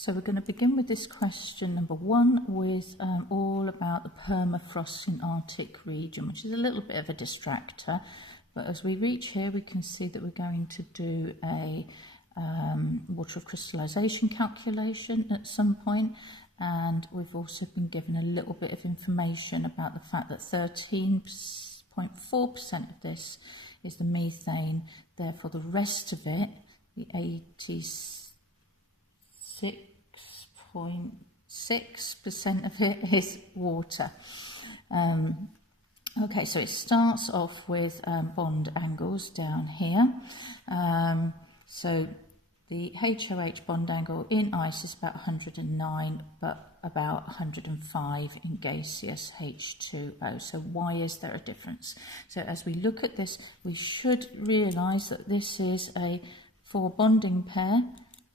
So we're going to begin with this question number 1 with all about the permafrost in Arctic region, which is a little bit of a distractor. But as we reach here, we can see that we're going to do a water of crystallization calculation at some point. And we've also been given a little bit of information about the fact that 13.4% of this is the methane. Therefore, the rest of it, the 86.6% of it is water. Okay, so it starts off with bond angles down here. So the HOH bond angle in ice is about 109, but about 105 in gaseous H2O. So why is there a difference? So as we look at this, we should realise that this is a 4 bonding pair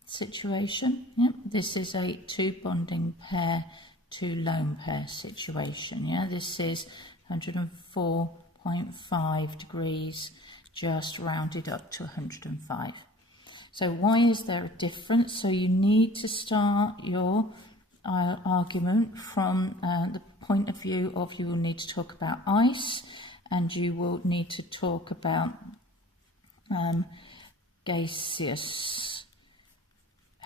situation. Yep. This is a 2 bonding pair, 2 lone pair situation. Yeah, this is 104.5 degrees, just rounded up to 105. So why is there a difference? So you need to start your argument from the point of view of you will need to talk about ice, and you will need to talk about gaseous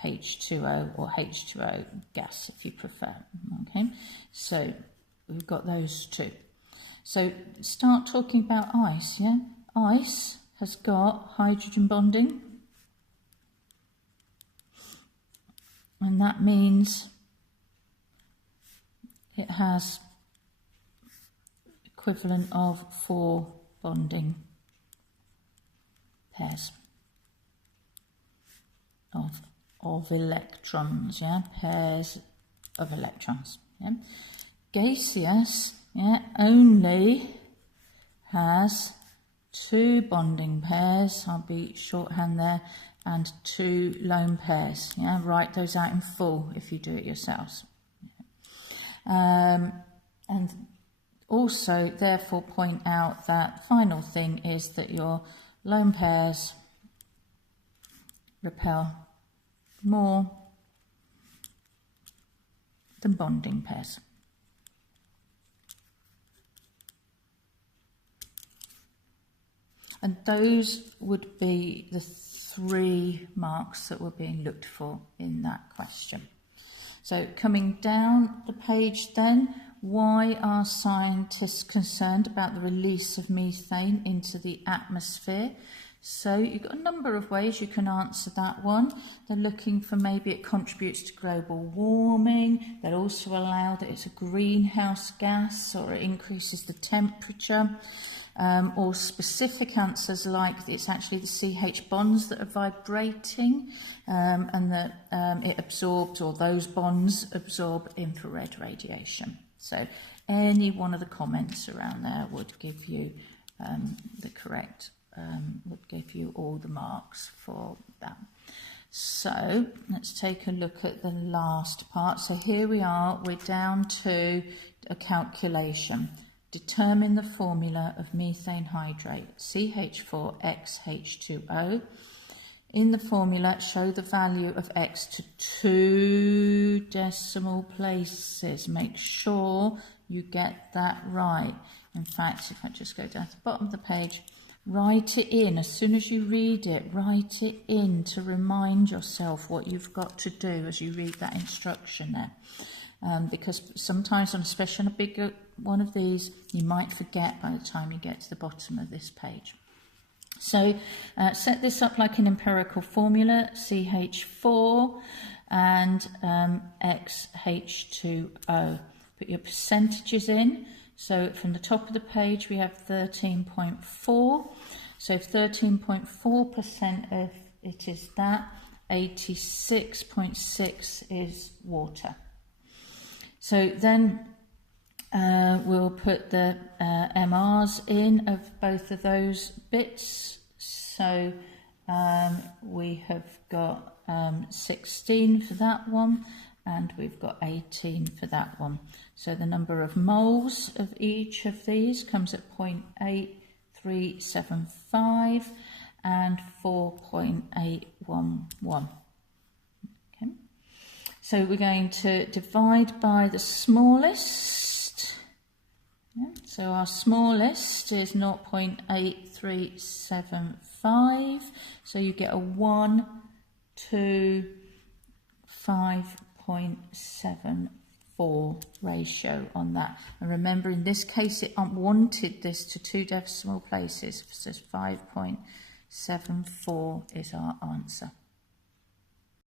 H2O or H2O gas if you prefer. Okay, so we've got those two. So start talking about ice. Yeah, ice has got hydrogen bonding, and that means it has equivalent of 4 bonding pairs of electrons, yeah, pairs of electrons. Yeah. Gaseous, yeah, only has 2 bonding pairs. I'll be shorthand there, and 2 lone pairs. Yeah, write those out in full if you do it yourselves. And also, therefore, point out that final thing is that your lone pairs repel more than bonding pairs. And those would be the 3 marks that were being looked for in that question. So coming down the page then, why are scientists concerned about the release of methane into the atmosphere? So you've got a number of ways you can answer that one. They're looking for maybe it contributes to global warming. They'll also allow that it's a greenhouse gas or it increases the temperature. Or specific answers like it's actually the CH bonds that are vibrating and that it absorbs, or those bonds absorb infrared radiation. So any one of the comments around there would give you the correct, would give you all the marks for that. So let's take a look at the last part. So here we are, we're down to a calculation. Determine the formula of methane hydrate, CH4xH2O. In the formula, show the value of x to 2 decimal places. Make sure you get that right. In fact, if I just go down to the bottom of the page, write it in. As soon as you read it, write it in to remind yourself what you've got to do as you read that instruction there. Because sometimes, especially on a bigger one of these, you might forget by the time you get to the bottom of this page. So set this up like an empirical formula, CH4 and XH2O. Put your percentages in. So from the top of the page we have 13.4. So if 13.4% of it is that, 86.6 is water. So then we'll put the MRs in of both of those bits. So we have got 16 for that one, and we've got 18 for that one. So the number of moles of each of these comes at 0.8375 and 4.811. Okay. So we're going to divide by the smallest. Yeah, so our smallest is 0.8375. So you get a 1 to 5.74 ratio on that. And remember, in this case, it wanted this to 2 decimal places. So 5.74 is our answer.